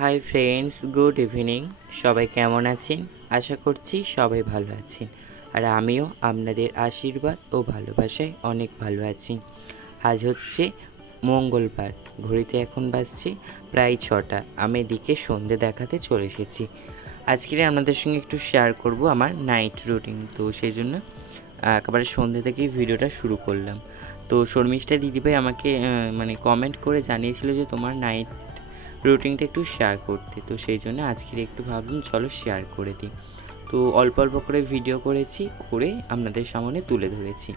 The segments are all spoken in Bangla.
হাই ফ্রেন্ডস গুড ইভিনিং সবাই কেমন আছেন? আশা করছি সবাই ভালো আছেন। আর আমিও আপনাদের আশীর্বাদ ও ভালোবাসায় অনেক ভালো আছি। আজ হচ্ছে মঙ্গলবার, ঘড়িতে এখন বাজছে প্রায় ছটা। আমি এদিকে সন্ধে দেখাতে চলে এসেছি। আজকে আপনাদের সঙ্গে একটু শেয়ার করব আমার নাইট রুটিন তো সেই জন্য, একেবারে সন্ধে থেকেই ভিডিওটা শুরু করলাম। তো শর্মিষ্ঠা দিদিভাই আমাকে মানে কমেন্ট করে জানিয়েছিল যে তোমার নাইট রুটিনটা একটু শেয়ার করতে। তো সেই জন্য আজকের একটু ভাবলাম, চলো শেয়ার করে দিই। তো অল্প অল্প করে ভিডিও করেছি, করে আপনাদের সামনে তুলে ধরেছি।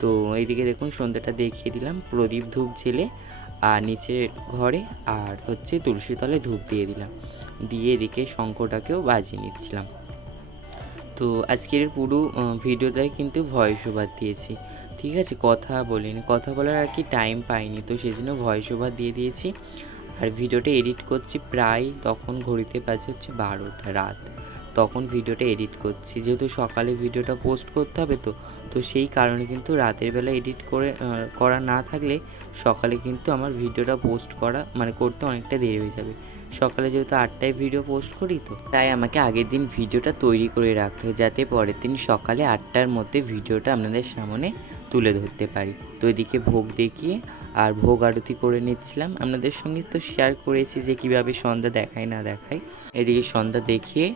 তো এইদিকে দেখুন, সন্ধ্যাটা দেখিয়ে দিলাম। প্রদীপ ধূপ জেলে আর নিচের ঘরে, আর হচ্ছে তুলসী তলে ধূপ দিয়ে দিলাম। দিয়ে এদিকে শঙ্খটাকেও বাজিয়ে নিচ্ছিলাম। তো আজকের পুরো ভিডিওটাই কিন্তু ভয়েস ওভার দিয়েছি। ঠিক আছে? কথা বলিনি। কথা বলার আর কি টাইম পাইনি, তো সেই জন্য ভয়েস ওভার দিয়ে দিয়েছি। আর ভিডিওটা এডিট করছি প্রায় তখন ঘড়িতে বাজে হচ্ছে বারোটা রাত। তখন ভিডিওটা এডিট করছি। যেহেতু সকালে ভিডিওটা পোস্ট করতে হবে তো তো সেই কারণে কিন্তু রাতের বেলা এডিট করে করা না থাকলে সকালে কিন্তু আমার ভিডিওটা পোস্ট করা মানে করতে অনেকটা দেরি হয়ে যাবে। সকালে যেহেতু আটটায় ভিডিও পোস্ট করি তো, তাই আমাকে আগের দিন ভিডিওটা তৈরি করে রাখতে হয় যাতে পরের দিন সকালে আটটার মধ্যে ভিডিওটা আপনাদের সামনে তুলে ধরতে পারি। তো এদিকে ভোগ দেখিয়ে আর ভোগ আরতি করে নিচ্ছিলাম। আপনাদের সঙ্গে তো শেয়ার করেছি যে কীভাবে সন্ধ্যা দেখায়, না দেখায়। এদিকে সন্ধ্যা দেখিয়ে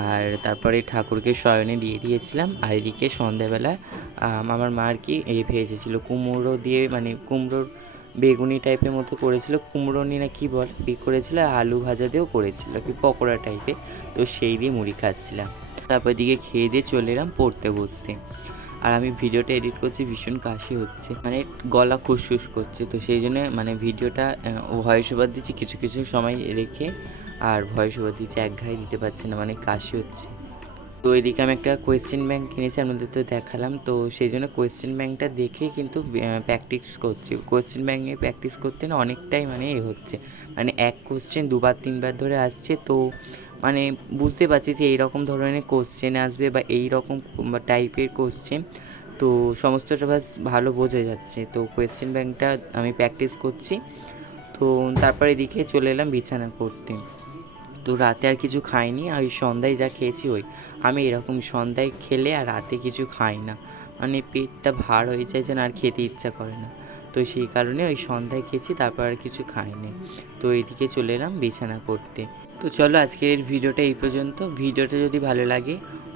আর তারপরে ঠাকুরকে শয়নে দিয়ে দিয়েছিলাম। আর এদিকে সন্ধ্যাবেলা আমার মা আর কি এ ভেজেছিল কুমড়ো দিয়ে মানে কুমড়োর বেগুনি টাইপের মতো করেছিল। কুমড়ো নিয়ে না কী বল, ই করেছিল, আলু ভাজা দিয়েও করেছিল কি পকোড়া টাইপের তো সেই দিয়ে মুড়ি খাচ্ছিলাম। তারপর দিকে খেয়ে দিয়ে চলে এলাম পড়তে বসতে। আর আমি ভিডিওটা এডিট করছি, ভীষণ কাশি হচ্ছে। মানে গলা খুসখুস করছে, তো সেই জন্য মানে ভিডিওটা ভয়েস ওভার দিচ্ছি, কিছু কিছু সময় রেখে আর ভয়েস ওভার দিচ্ছি, এক ঘায়ে দিতে পারছে না মানে কাশি হচ্ছে। তো এদিকে আমি একটা কোয়েশ্চেন ব্যাংক কিনেছি, আপনাদের তো দেখালাম, তো সেই জন্য কোয়েশ্চেন ব্যাংকটা দেখে কিন্তু প্র্যাকটিস করছি। কোয়েশ্চেন ব্যাংকে প্র্যাকটিস করতে না অনেকটাই মানে এ হচ্ছে। মানে এক কোশ্চেন দুবার, তিনবার ধরে আসছে, তো মানে বুঝতে পারছি যে এইরকম ধরনের কোশ্চেন আসবে বা এই রকম টাইপের কোশ্চেন তো সমস্তটা বাস ভালো বোঝা যাচ্ছে। তো কোয়েশ্চেন ব্যাংকটা আমি প্র্যাকটিস করছি। তো তারপরে এদিকে চলে এলাম বিছানা করতে। তো রাতে আর কিছু খাইনি, আর ওই সন্ধ্যায় যা খেয়েছি ওই। আমি এরকম সন্ধ্যায় খেলে আর রাতে কিছু খাই না। মানে পেটটা ভার হয়ে যায় যেন আর খেতে ইচ্ছা করে না। তো সেই কারণে ওই সন্ধ্যায় খেয়েছি, তারপর আর কিছু খাইনি। তো এইদিকে চলে এলাম বিছানা করতে। তো চলো আজকের ভিডিওটা এই পর্যন্ত। ভিডিওটা যদি ভালো লাগে,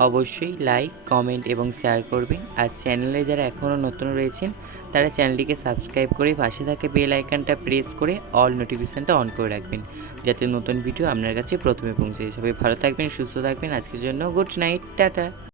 অবশ্যই লাইক, কমেন্ট এবং শেয়ার করবেন। আর চ্যানেলে যারা এখনও নতুন রয়েছেন, তারা চ্যানেলটিকে সাবস্ক্রাইব করে পাশে থাকে বেল আইকনটা প্রেস করে অল নোটিফিকেশানটা অন করে রাখবেন, যাতে নতুন ভিডিও আপনার কাছে প্রথমে পৌঁছে। সবাই ভালো থাকবেন, সুস্থ থাকবেন। আজকের জন্য গুড নাইট, টাটা।